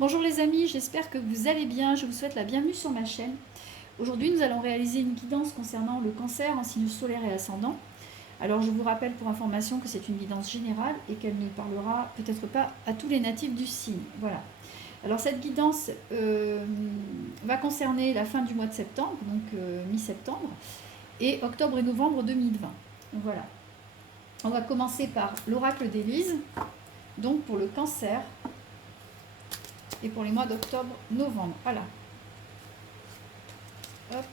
Bonjour les amis, j'espère que vous allez bien, je vous souhaite la bienvenue sur ma chaîne. Aujourd'hui nous allons réaliser une guidance concernant le cancer en signe solaire et ascendant. Alors je vous rappelle pour information que c'est une guidance générale et qu'elle ne parlera peut-être pas à tous les natifs du signe. Voilà. Alors cette guidance va concerner la fin du mois de septembre, donc mi-septembre, et octobre et novembre 2020. Donc voilà. On va commencer par l'oracle d'Élise, donc pour le cancer, et pour les mois d'octobre-novembre. Voilà. Hop.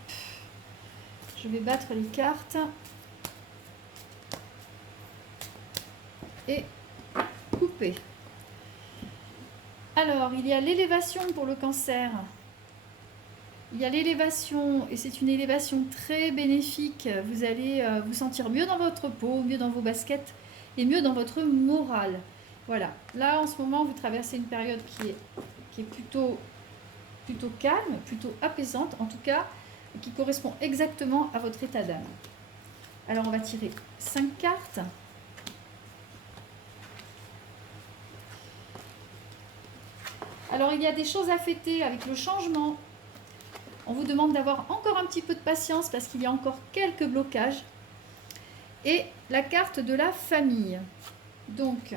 Je vais battre les cartes. Et couper. Alors, il y a l'élévation pour le cancer. Il y a l'élévation, et c'est une élévation très bénéfique. Vous allez vous sentir mieux dans votre peau, mieux dans vos baskets, et mieux dans votre morale. Voilà. Là, en ce moment, vous traversez une période qui est plutôt calme, plutôt apaisante, en tout cas, qui correspond exactement à votre état d'âme. Alors, on va tirer 5 cartes. Alors, il y a des choses à fêter avec le changement. On vous demande d'avoir encore un petit peu de patience parce qu'il y a encore quelques blocages. Et la carte de la famille. Donc,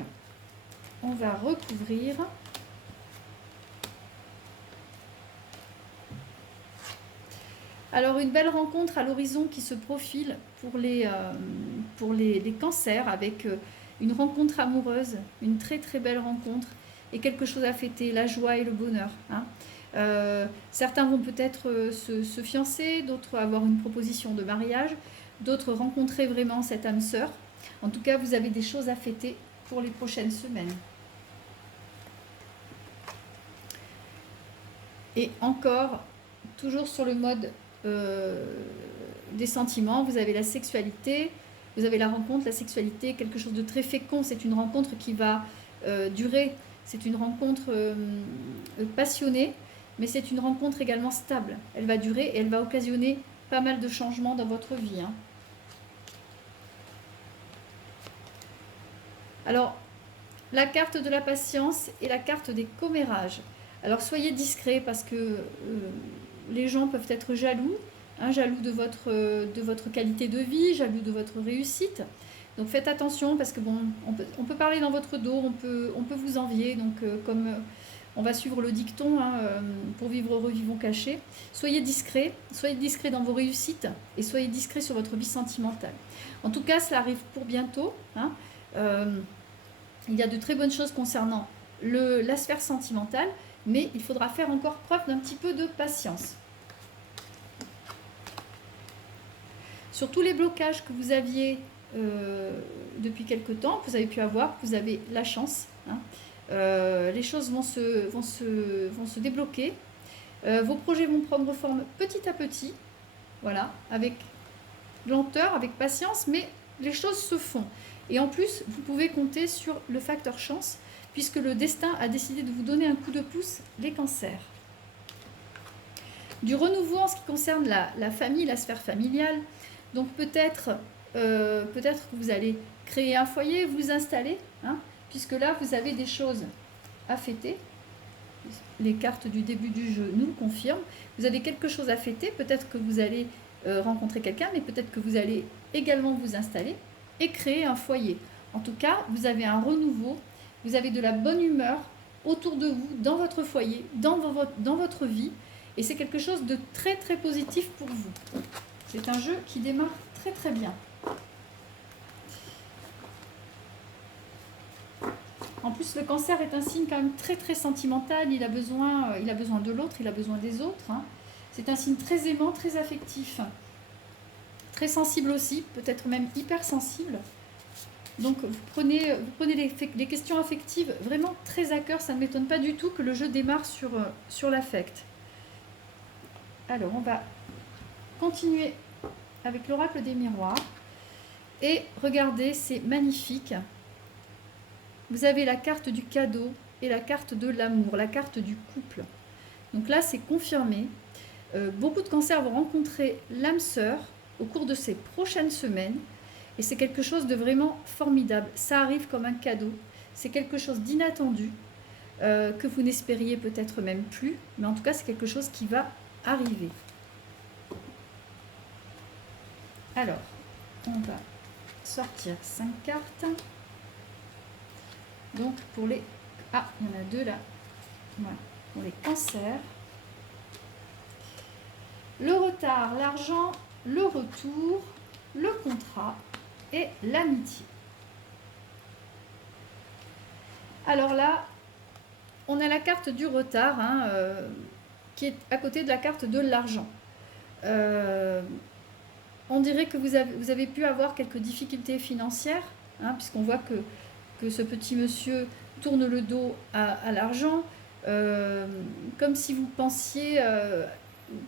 on va recouvrir. Alors, une belle rencontre à l'horizon qui se profile pour les cancers avec une rencontre amoureuse, une très très belle rencontre et quelque chose à fêter, la joie et le bonheur. Certains vont peut-être se fiancer, d'autres avoir une proposition de mariage, d'autres rencontrer vraiment cette âme sœur. En tout cas, vous avez des choses à fêter pour les prochaines semaines. Et encore, toujours sur le mode des sentiments, vous avez la sexualité, vous avez la rencontre, la sexualité, quelque chose de très fécond. C'est une rencontre qui va durer, c'est une rencontre passionnée, mais c'est une rencontre également stable. Elle va durer et elle va occasionner pas mal de changements dans votre vie. Alors, la carte de la patience et la carte des commérages. Alors, soyez discrets parce que les gens peuvent être jaloux, jaloux de votre qualité de vie, jaloux de votre réussite. Donc faites attention parce que bon, on peut parler dans votre dos, on peut vous envier. Donc comme on va suivre le dicton, pour vivre heureux, vivons cachés. Soyez discrets dans vos réussites et soyez discrets sur votre vie sentimentale. En tout cas, cela arrive pour bientôt. Il y a de très bonnes choses concernant la sphère sentimentale, mais il faudra faire encore preuve d'un petit peu de patience. Sur tous les blocages que vous aviez depuis quelque temps, que vous avez pu avoir, vous avez la chance. Les choses vont se débloquer. Vos projets vont prendre forme petit à petit, voilà, avec lenteur, avec patience, mais les choses se font. Et en plus, vous pouvez compter sur le facteur chance, puisque le destin a décidé de vous donner un coup de pouce, les cancers. Du renouveau en ce qui concerne la famille, la sphère familiale. Donc peut-être que vous allez créer un foyer, vous installer, puisque là, vous avez des choses à fêter. Les cartes du début du jeu nous le confirment. Vous avez quelque chose à fêter. Peut-être que vous allez rencontrer quelqu'un, mais peut-être que vous allez également vous installer et créer un foyer. En tout cas, vous avez un renouveau, vous avez de la bonne humeur autour de vous, dans votre foyer, dans votre vie, et c'est quelque chose de très très positif pour vous. C'est un jeu qui démarre très très bien. En plus, le cancer est un signe quand même très très sentimental. Il a besoin de l'autre, il a besoin des autres. C'est un signe très aimant, très affectif. Très sensible aussi, peut-être même hypersensible. Donc vous prenez les questions affectives vraiment très à cœur. Ça ne m'étonne pas du tout que le jeu démarre sur l'affect. Alors on va continuer avec l'oracle des miroirs. Et regardez, c'est magnifique. Vous avez la carte du cadeau et la carte de l'amour, la carte du couple. Donc là, c'est confirmé. Beaucoup de cancers vont rencontrer l'âme sœur au cours de ces prochaines semaines. Et c'est quelque chose de vraiment formidable. Ça arrive comme un cadeau. C'est quelque chose d'inattendu. que vous n'espériez peut-être même plus, mais en tout cas c'est quelque chose qui va arriver. Alors, on va sortir 5 cartes. Donc pour les... Ah, il y en a 2 là. Voilà. Pour les cancers. Le retard, l'argent, le retour, le contrat et l'amitié. Alors là, on a la carte du retard hein, qui est à côté de la carte de l'argent. On dirait que vous avez pu avoir quelques difficultés financières, hein, puisqu'on voit que ce petit monsieur tourne le dos à l'argent, comme si vous pensiez,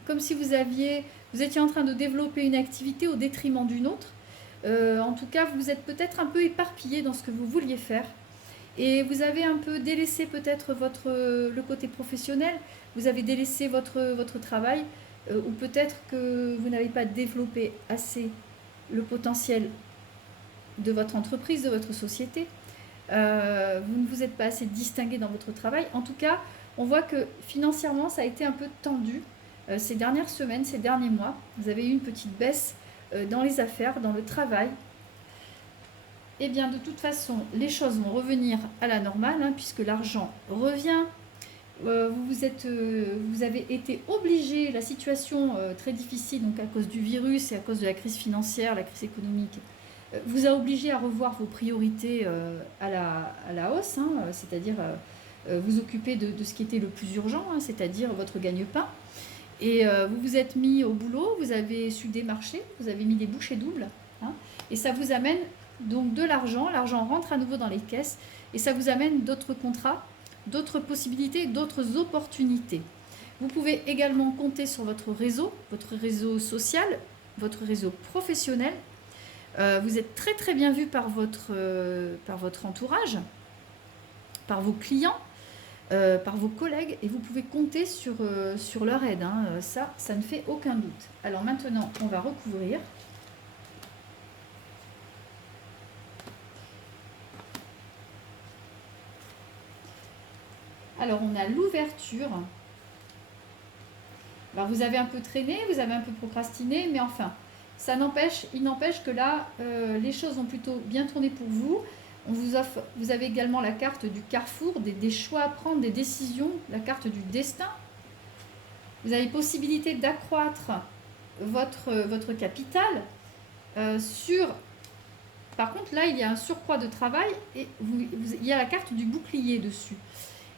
comme si vous étiez en train de développer une activité au détriment d'une autre. En tout cas, vous êtes peut-être un peu éparpillé dans ce que vous vouliez faire. Et vous avez un peu délaissé peut-être le côté professionnel, vous avez délaissé votre travail, ou peut-être que vous n'avez pas développé assez le potentiel de votre entreprise, de votre société. Vous ne vous êtes pas assez distingué dans votre travail. En tout cas, on voit que financièrement, ça a été un peu tendu ces dernières semaines, ces derniers mois. Vous avez eu une petite baisse dans les affaires, dans le travail. Eh bien, de toute façon, les choses vont revenir à la normale, hein, puisque l'argent revient. Vous avez été obligé, la situation très difficile, donc à cause du virus et à cause de la crise financière, la crise économique, vous a obligé à revoir vos priorités à la hausse, hein, c'est-à-dire vous occuper de ce qui était le plus urgent, hein, c'est-à-dire votre gagne-pain. Et vous vous êtes mis au boulot, vous avez su démarcher, vous avez mis des bouchées doubles, hein, et ça vous amène donc de l'argent rentre à nouveau dans les caisses et ça vous amène d'autres contrats, d'autres possibilités, d'autres opportunités. Vous pouvez également compter sur votre réseau social, votre réseau professionnel. Vous êtes très très bien vu par votre entourage, par vos clients, par vos collègues et vous pouvez compter sur leur aide. Hein. Ça ne fait aucun doute. Alors maintenant, on va recouvrir. Alors, on a l'ouverture. Alors, vous avez un peu traîné, vous avez un peu procrastiné, mais enfin, il n'empêche que là, les choses ont plutôt bien tourné pour vous. Vous avez également la carte du carrefour, des choix à prendre, des décisions, la carte du destin. Vous avez possibilité d'accroître votre capital Par contre, là, il y a un surcroît de travail et il y a la carte du bouclier dessus.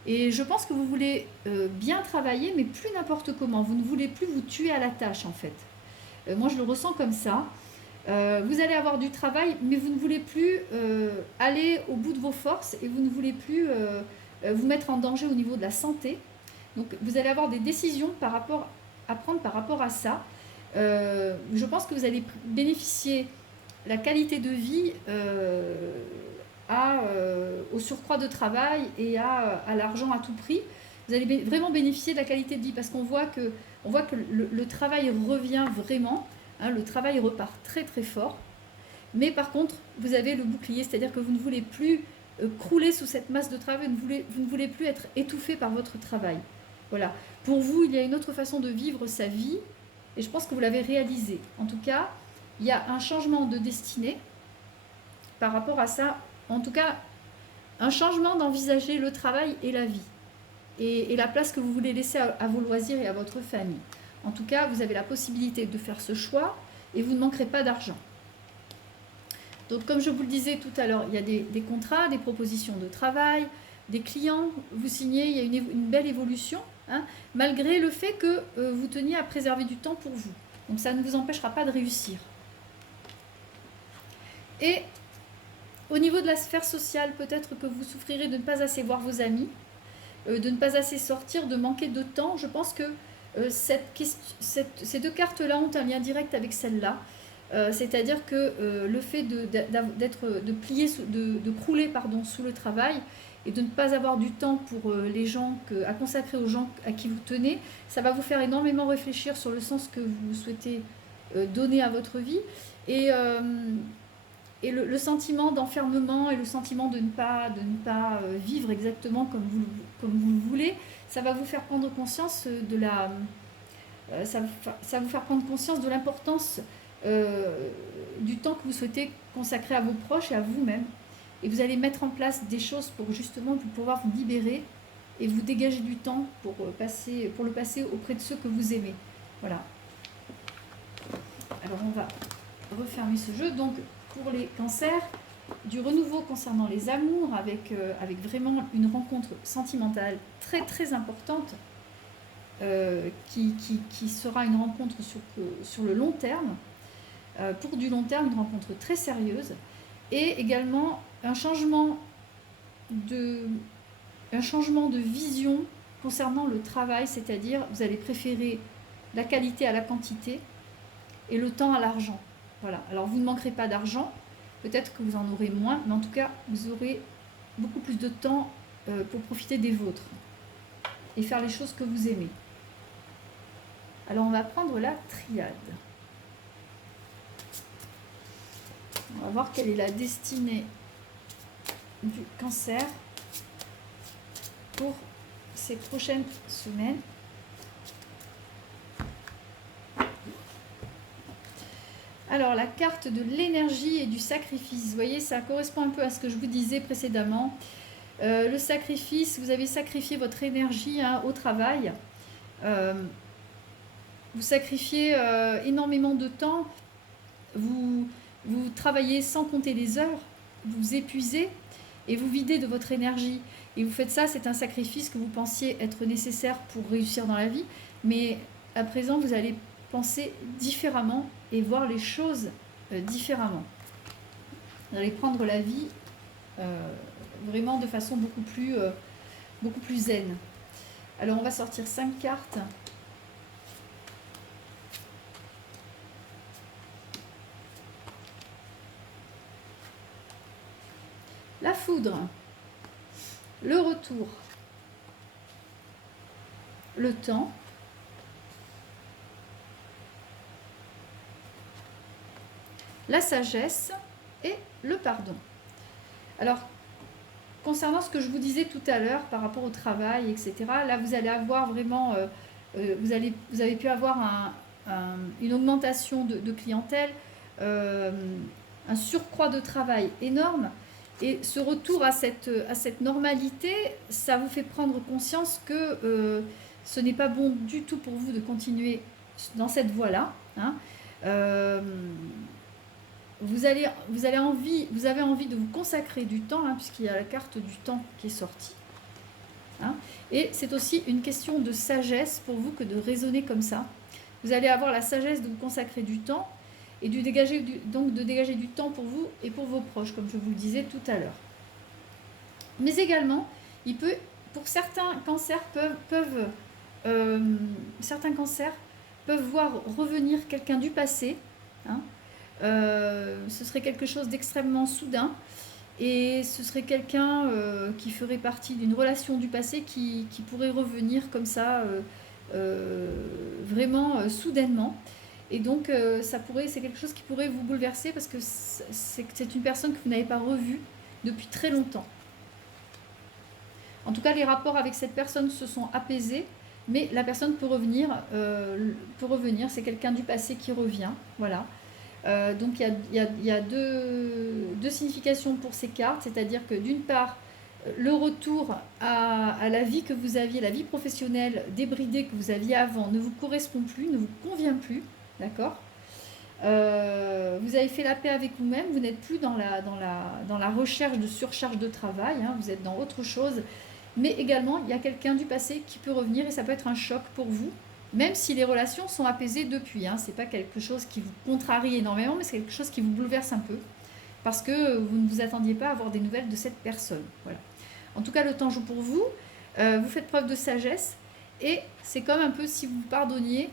Et je pense que vous voulez bien travailler, mais plus n'importe comment. Vous ne voulez plus vous tuer à la tâche, en fait. Moi, je le ressens comme ça. Vous allez avoir du travail, mais vous ne voulez plus aller au bout de vos forces et vous ne voulez plus vous mettre en danger au niveau de la santé. Donc, vous allez avoir des décisions à prendre par rapport à ça. Je pense que vous allez bénéficier la qualité de vie au surcroît de travail et à l'argent à tout prix. Vous allez vraiment bénéficier de la qualité de vie parce qu'on voit que le travail revient vraiment, hein, le travail repart très très fort. Mais par contre, vous avez le bouclier, c'est-à-dire que vous ne voulez plus crouler sous cette masse de travail, vous ne voulez plus être étouffé par votre travail. Voilà. Pour vous, il y a une autre façon de vivre sa vie et je pense que vous l'avez réalisé. En tout cas, il y a un changement de destinée par rapport à ça. En tout cas, un changement d'envisager le travail et la vie. Et la place que vous voulez laisser à vos loisirs et à votre famille. En tout cas, vous avez la possibilité de faire ce choix et vous ne manquerez pas d'argent. Donc, comme je vous le disais tout à l'heure, il y a des contrats, des propositions de travail, des clients, vous signez, il y a une belle évolution, hein, malgré le fait que vous teniez à préserver du temps pour vous. Donc, ça ne vous empêchera pas de réussir. Et au niveau de la sphère sociale, peut-être que vous souffrirez de ne pas assez voir vos amis, de ne pas assez sortir, de manquer de temps. Je pense que ces deux cartes-là ont un lien direct avec celle-là. C'est-à-dire que le fait de crouler sous le travail et de ne pas avoir du temps pour à consacrer aux gens à qui vous tenez, ça va vous faire énormément réfléchir sur le sens que vous souhaitez donner à votre vie. Et et le sentiment d'enfermement et le sentiment de ne pas vivre exactement comme vous le voulez, ça va vous faire prendre conscience de la... ça va vous faire prendre conscience de l'importance du temps que vous souhaitez consacrer à vos proches et à vous-même. Et vous allez mettre en place des choses pour justement pouvoir vous libérer et vous dégager du temps pour le passer auprès de ceux que vous aimez. Voilà. Alors on va refermer ce jeu. Donc pour les cancers, du renouveau concernant les amours avec vraiment une rencontre sentimentale très très importante qui sera une rencontre sur le long terme. Pour du long terme, une rencontre très sérieuse et également un changement de vision concernant le travail, c'est-à-dire vous allez préférer la qualité à la quantité et le temps à l'argent. Voilà. Alors vous ne manquerez pas d'argent, peut-être que vous en aurez moins, mais en tout cas vous aurez beaucoup plus de temps pour profiter des vôtres et faire les choses que vous aimez. Alors on va prendre la triade. On va voir quelle est la destinée du cancer pour ces prochaines semaines. Alors la carte de l'énergie et du sacrifice, vous voyez, ça correspond un peu à ce que je vous disais précédemment. Le sacrifice, vous avez sacrifié votre énergie au travail. Vous sacrifiez énormément de temps. Vous travaillez sans compter les heures. Vous vous épuisez et vous videz de votre énergie. Et vous faites ça, c'est un sacrifice que vous pensiez être nécessaire pour réussir dans la vie. Mais à présent, vous allez penser différemment et voir les choses différemment. Vous allez prendre la vie vraiment de façon beaucoup plus zen. Alors on va sortir 5 cartes. La foudre, le retour, le temps, la sagesse et le pardon. Alors, concernant ce que je vous disais tout à l'heure par rapport au travail, etc., là vous allez avoir vraiment, vous avez pu avoir une augmentation de clientèle, un surcroît de travail énorme. Et ce retour à cette normalité, ça vous fait prendre conscience que ce n'est pas bon du tout pour vous de continuer dans cette voie-là. Hein. Vous avez envie de vous consacrer du temps, hein, puisqu'il y a la carte du temps qui est sortie. Hein. Et c'est aussi une question de sagesse pour vous que de raisonner comme ça. Vous allez avoir la sagesse de vous consacrer du temps et de dégager du temps pour vous et pour vos proches, comme je vous le disais tout à l'heure. Mais également, pour certains cancers certains cancers peuvent voir revenir quelqu'un du passé. Hein. Ce serait quelque chose d'extrêmement soudain et ce serait quelqu'un qui ferait partie d'une relation du passé qui pourrait revenir comme ça vraiment soudainement. Et donc, c'est quelque chose qui pourrait vous bouleverser parce que c'est une personne que vous n'avez pas revue depuis très longtemps. En tout cas, les rapports avec cette personne se sont apaisés, mais la personne peut revenir. C'est quelqu'un du passé qui revient. Voilà. Donc, il y a deux significations pour ces cartes, c'est-à-dire que d'une part, le retour à la vie que vous aviez, la vie professionnelle débridée que vous aviez avant, ne vous correspond plus, ne vous convient plus. D'accord. Vous avez fait la paix avec vous-même, vous n'êtes plus dans la recherche de surcharge de travail, hein, vous êtes dans autre chose. Mais également, il y a quelqu'un du passé qui peut revenir et ça peut être un choc pour vous, même si les relations sont apaisées depuis. Hein, ce n'est pas quelque chose qui vous contrarie énormément, mais c'est quelque chose qui vous bouleverse un peu, parce que vous ne vous attendiez pas à avoir des nouvelles de cette personne. Voilà. En tout cas, le temps joue pour vous, vous faites preuve de sagesse, et c'est comme un peu si vous pardonniez.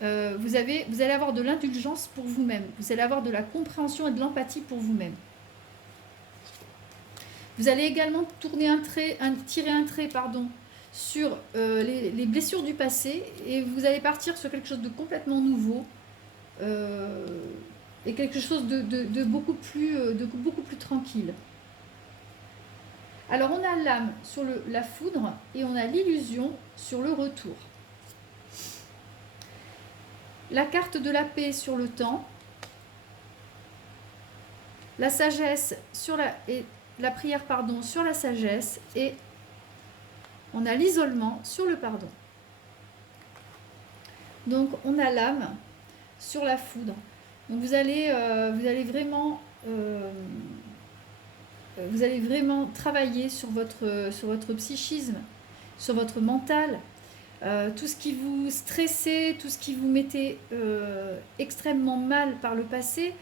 Vous allez avoir de l'indulgence pour vous-même. Vous allez avoir de la compréhension et de l'empathie pour vous-même. Vous allez également tirer un trait sur les blessures du passé et vous allez partir sur quelque chose de complètement nouveau. et quelque chose de beaucoup plus tranquille. Alors on a l'âme sur la foudre et on a l'illusion sur le retour. La carte de la paix sur le temps, la sagesse sur la prière pardon sur la sagesse, et on a l'isolement sur le pardon. Donc on a l'âme sur la foudre. Donc vous allez vraiment travailler sur votre psychisme, sur votre mental, tout ce qui vous stressait, tout ce qui vous mettait extrêmement mal par le passé.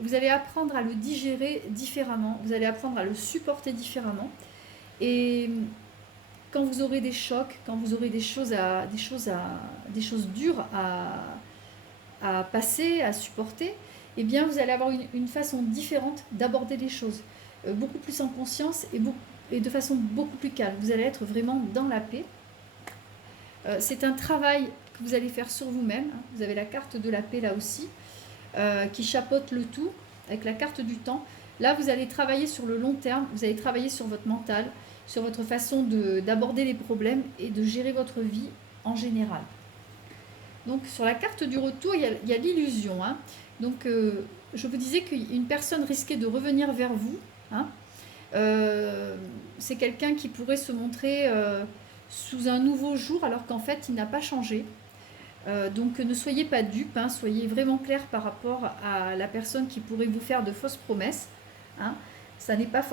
Vous allez apprendre à le digérer différemment, vous allez apprendre à le supporter différemment. Et quand vous aurez des chocs, quand vous aurez des choses dures à passer, à supporter, eh bien vous allez avoir une façon différente d'aborder les choses, beaucoup plus en conscience et de façon beaucoup plus calme. Vous allez être vraiment dans la paix. C'est un travail que vous allez faire sur vous-même. Vous avez la carte de la paix là aussi, qui chapeaute le tout avec la carte du temps. Là, vous allez travailler sur le long terme, vous allez travailler sur votre mental, sur votre façon d'aborder les problèmes et de gérer votre vie en général. Donc, sur la carte du retour, il y a l'illusion. Hein. Donc, je vous disais qu'une personne risquait de revenir vers vous. Hein. C'est quelqu'un qui pourrait se montrer sous un nouveau jour alors qu'en fait, il n'a pas changé. Donc ne soyez pas dupes, hein, soyez vraiment clairs par rapport à la personne qui pourrait vous faire de fausses promesses. Hein. Ça n'est pas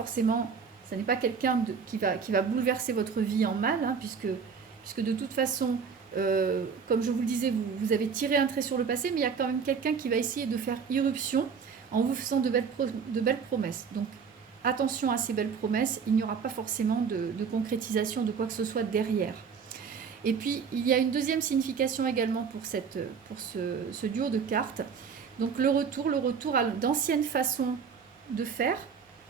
quelqu'un qui va bouleverser votre vie en mal, hein, puisque de toute façon, comme je vous le disais, vous avez tiré un trait sur le passé, mais il y a quand même quelqu'un qui va essayer de faire irruption en vous faisant de belles promesses. Donc attention à ces belles promesses, il n'y aura pas forcément de concrétisation de quoi que ce soit derrière. Et puis, il y a une deuxième signification également pour ce duo de cartes. Donc, le retour à d'anciennes façons de faire.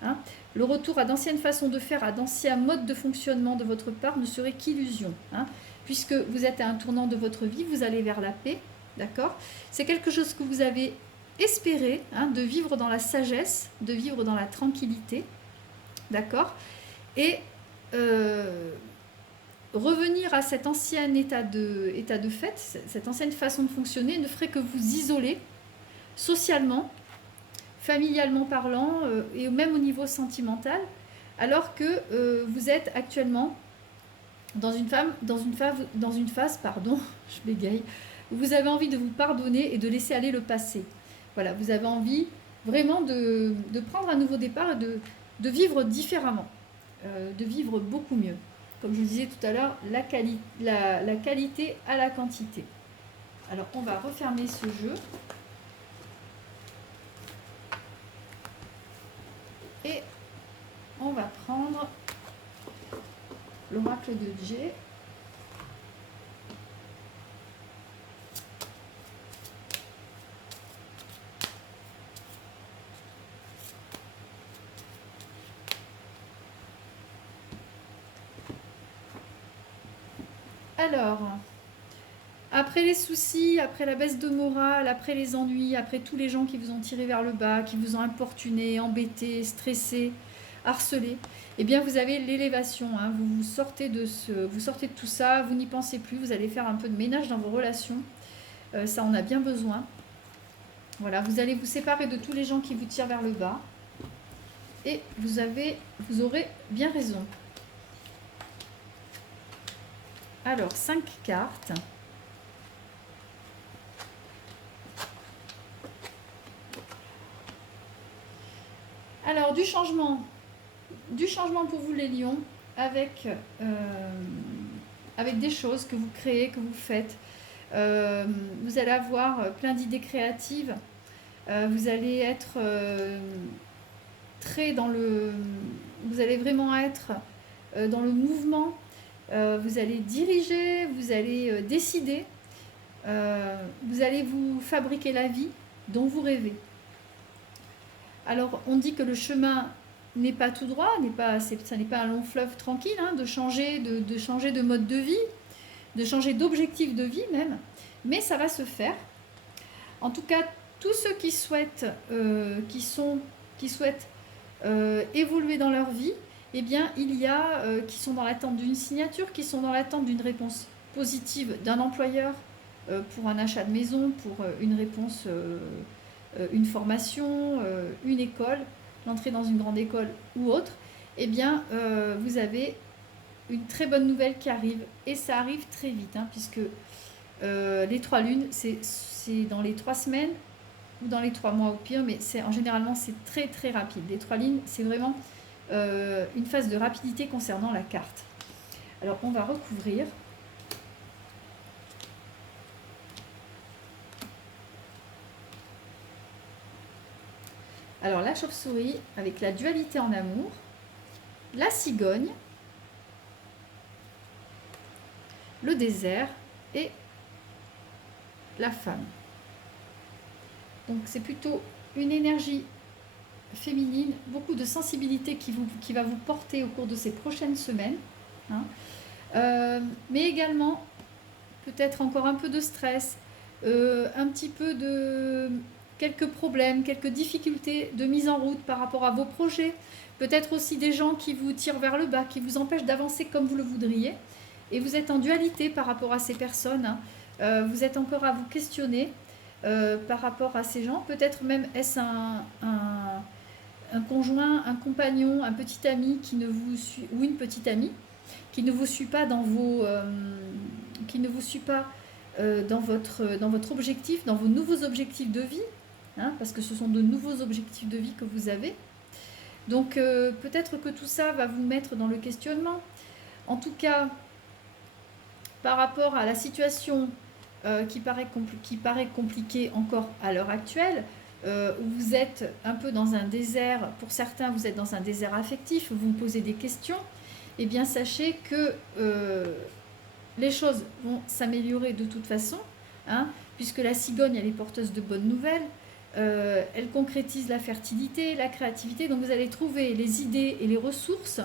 Hein. Le retour à d'anciennes façons de faire, à d'anciens modes de fonctionnement de votre part ne serait qu'illusion. Hein, puisque vous êtes à un tournant de votre vie, vous allez vers la paix. D'accord ? C'est quelque chose que vous avez espéré, hein, de vivre dans la sagesse, de vivre dans la tranquillité. D'accord ? Et revenir à cet ancien état de fait, cette ancienne façon de fonctionner, ne ferait que vous isoler socialement, familialement parlant, et même au niveau sentimental, alors que vous êtes actuellement dans une phase, je bégaye, où vous avez envie de vous pardonner et de laisser aller le passé. Voilà, vous avez envie vraiment de prendre un nouveau départ et de vivre différemment, de vivre beaucoup mieux. Comme je vous disais tout à l'heure, la qualité à la quantité. Alors, on va refermer ce jeu. Et on va prendre l'oracle de Jay. Alors, après les soucis, après la baisse de morale, après les ennuis, après tous les gens qui vous ont tiré vers le bas, qui vous ont importuné, embêté, stressé, harcelé, eh bien vous avez l'élévation. Hein, vous sortez de tout ça, vous n'y pensez plus, vous allez faire un peu de ménage dans vos relations. Ça, on a bien besoin. Voilà, vous allez vous séparer de tous les gens qui vous tirent vers le bas. Et vous aurez bien raison. Alors, 5 cartes. Alors, du changement pour vous les lions, avec des choses que vous créez, que vous faites. Vous allez avoir plein d'idées créatives. Vous allez être vous allez vraiment être dans le mouvement. Vous allez diriger, vous allez décider, vous allez vous fabriquer la vie dont vous rêvez. Alors, on dit que le chemin n'est pas tout droit, ça n'est pas un long fleuve tranquille, hein, de changer de mode de vie, de changer d'objectif de vie même, mais ça va se faire. En tout cas, tous ceux qui souhaitent, évoluer dans leur vie, eh bien, il y a qui sont dans l'attente d'une signature, qui sont dans l'attente d'une réponse positive d'un employeur pour un achat de maison, pour une réponse, une formation, une école, l'entrée dans une grande école ou autre. Eh bien, vous avez une très bonne nouvelle qui arrive, et ça arrive très vite, hein, puisque les 3 lunes, c'est dans les 3 semaines ou dans les 3 mois au pire, mais généralement c'est très très rapide. Les 3 lignes, c'est vraiment une phase de rapidité concernant la carte. Alors on va recouvrir. Alors la chauve-souris avec la dualité en amour, la cigogne, le désert et la femme. Donc c'est plutôt une énergie féminine, beaucoup de sensibilité qui va vous porter au cours de ces prochaines semaines, hein. Mais également peut-être encore un peu de stress, un petit peu de quelques problèmes, quelques difficultés de mise en route par rapport à vos projets, peut-être aussi des gens qui vous tirent vers le bas, qui vous empêchent d'avancer comme vous le voudriez, et vous êtes en dualité par rapport à ces personnes, hein. Vous êtes encore à vous questionner par rapport à ces gens, peut-être même est-ce un conjoint, un compagnon, un petit ami qui ne vous suit, ou une petite amie qui ne vous suit pas dans vos dans votre objectif, dans vos nouveaux objectifs de vie, hein, parce que ce sont de nouveaux objectifs de vie que vous avez. Donc peut-être que tout ça va vous mettre dans le questionnement. En tout cas, par rapport à la situation qui paraît compliquée encore à l'heure actuelle, où vous êtes un peu dans un désert, pour certains vous êtes dans un désert affectif, vous vous posez des questions, eh bien sachez que les choses vont s'améliorer de toute façon, hein, puisque la cigogne elle est porteuse de bonnes nouvelles, elle concrétise la fertilité, la créativité, donc vous allez trouver les idées et les ressources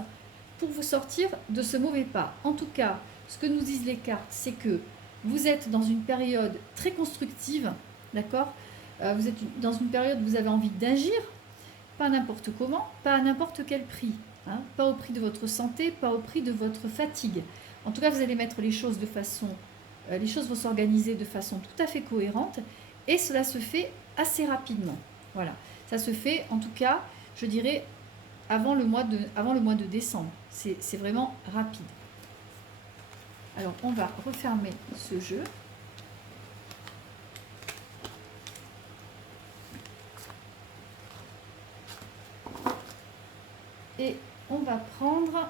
pour vous sortir de ce mauvais pas. En tout cas, ce que nous disent les cartes, c'est que vous êtes dans une période très constructive, d'accord ? Vous êtes dans une période où vous avez envie d'agir, pas n'importe comment, pas à n'importe quel prix, hein, pas au prix de votre santé, pas au prix de votre fatigue. En tout cas, vous allez mettre les choses de façon, les choses vont s'organiser de façon tout à fait cohérente, et cela se fait assez rapidement. Voilà, ça se fait, en tout cas, je dirais, avant le mois de décembre. C'est vraiment rapide. Alors, on va refermer ce jeu. Et on va prendre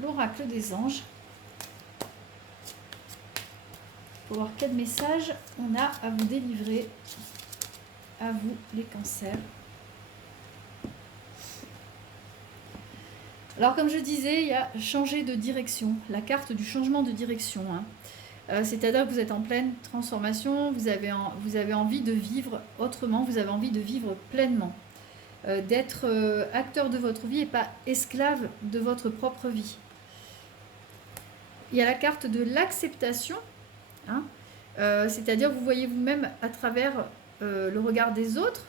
l'oracle des anges pour voir quel message on a à vous délivrer, à vous les cancers. Alors comme je disais, il y a changer de direction, la carte du changement de direction, hein. C'est-à-dire que vous êtes en pleine transformation, vous avez envie de vivre autrement, vous avez envie de vivre pleinement, d'être acteur de votre vie et pas esclave de votre propre vie. Il y a la carte de l'acceptation, hein, c'est-à-dire que vous voyez vous-même à travers le regard des autres,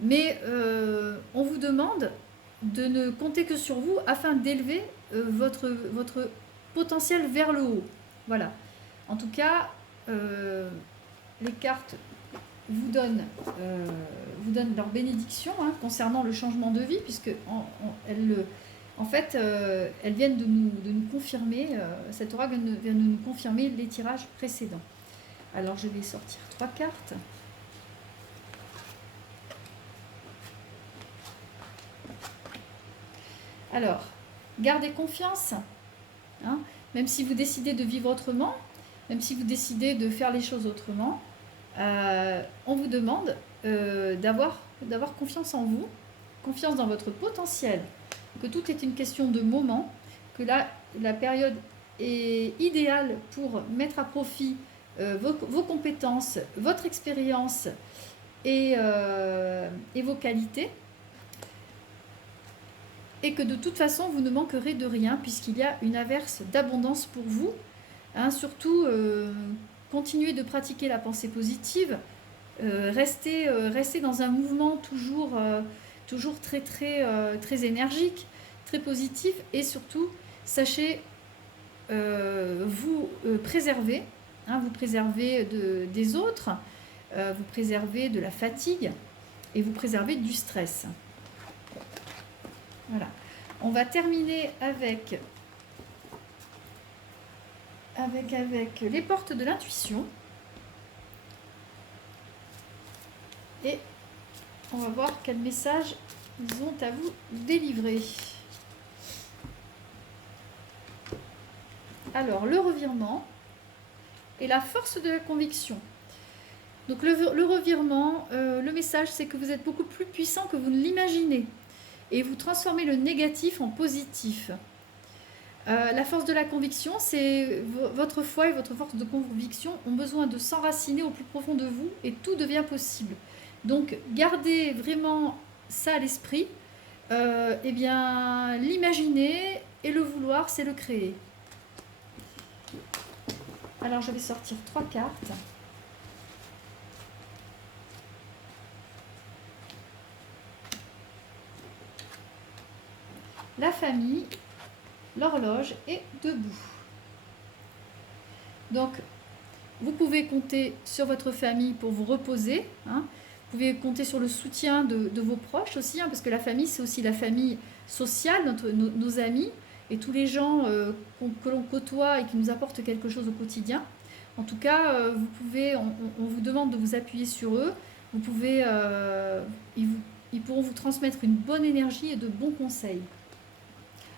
mais on vous demande de ne compter que sur vous afin d'élever votre potentiel vers le haut. Voilà. En tout cas, les cartes vous donnent leur bénédiction, hein, concernant le changement de vie, puisque elles viennent de nous confirmer, cet oracle vient de nous confirmer les tirages précédents. Alors je vais sortir 3 cartes. Alors, gardez confiance, hein, même si vous décidez de vivre autrement, même si vous décidez de faire les choses autrement, on vous demande d'avoir confiance en vous, confiance dans votre potentiel, que tout est une question de moment, que la période est idéale pour mettre à profit vos compétences, votre expérience et vos qualités, et que de toute façon vous ne manquerez de rien puisqu'il y a une averse d'abondance pour vous, hein, surtout continuez de pratiquer la pensée positive, Restez dans un mouvement toujours très énergique, très positif, et surtout, sachez vous préserver, hein, vous préserver des autres, vous préserver de la fatigue et vous préserver du stress. Voilà. On va terminer avec les portes de l'intuition. Et on va voir quel message ils ont à vous délivrer. Alors, le revirement et la force de la conviction. Donc le revirement, le message, c'est que vous êtes beaucoup plus puissant que vous ne l'imaginez. Et vous transformez le négatif en positif. La force de la conviction, c'est votre foi et votre force de conviction ont besoin de s'enraciner au plus profond de vous et tout devient possible. Donc gardez vraiment ça à l'esprit. Eh bien, l'imaginer et le vouloir, c'est le créer. Alors je vais sortir 3 cartes. La famille, l'horloge et debout. Donc, vous pouvez compter sur votre famille pour vous reposer. Hein. Vous pouvez compter sur le soutien de vos proches aussi, hein, parce que la famille, c'est aussi la famille sociale, nos amis, et tous les gens que l'on côtoie et qui nous apportent quelque chose au quotidien. En tout cas, vous pouvez, on vous demande de vous appuyer sur eux. Vous pouvez, ils pourront vous transmettre une bonne énergie et de bons conseils.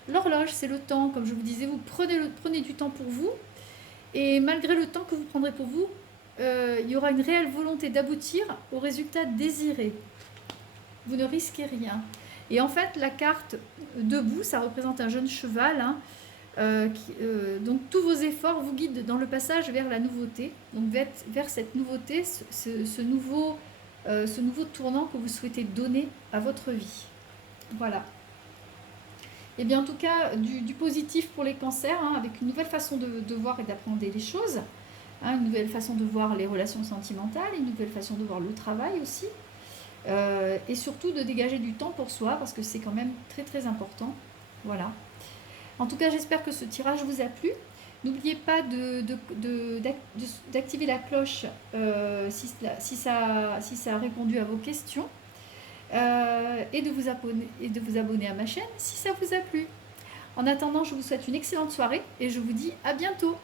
L'horloge, c'est le temps, comme je vous disais, vous prenez du temps pour vous, et malgré le temps que vous prendrez pour vous, il y aura une réelle volonté d'aboutir au résultat désiré. Vous ne risquez rien. Et en fait, la carte debout, ça représente un jeune cheval, hein, donc tous vos efforts vous guident dans le passage vers la nouveauté, donc vers cette nouveauté, ce nouveau tournant que vous souhaitez donner à votre vie. Voilà. Et bien en tout cas, du positif pour les cancers, hein, avec une nouvelle façon de voir et d'appréhender les choses, hein, une nouvelle façon de voir les relations sentimentales, une nouvelle façon de voir le travail aussi, et surtout de dégager du temps pour soi, parce que c'est quand même très très important. Voilà. En tout cas, j'espère que ce tirage vous a plu. N'oubliez pas d'activer la cloche si ça a répondu à vos questions. Et de vous abonner à ma chaîne si ça vous a plu. En attendant, je vous souhaite une excellente soirée et je vous dis à bientôt.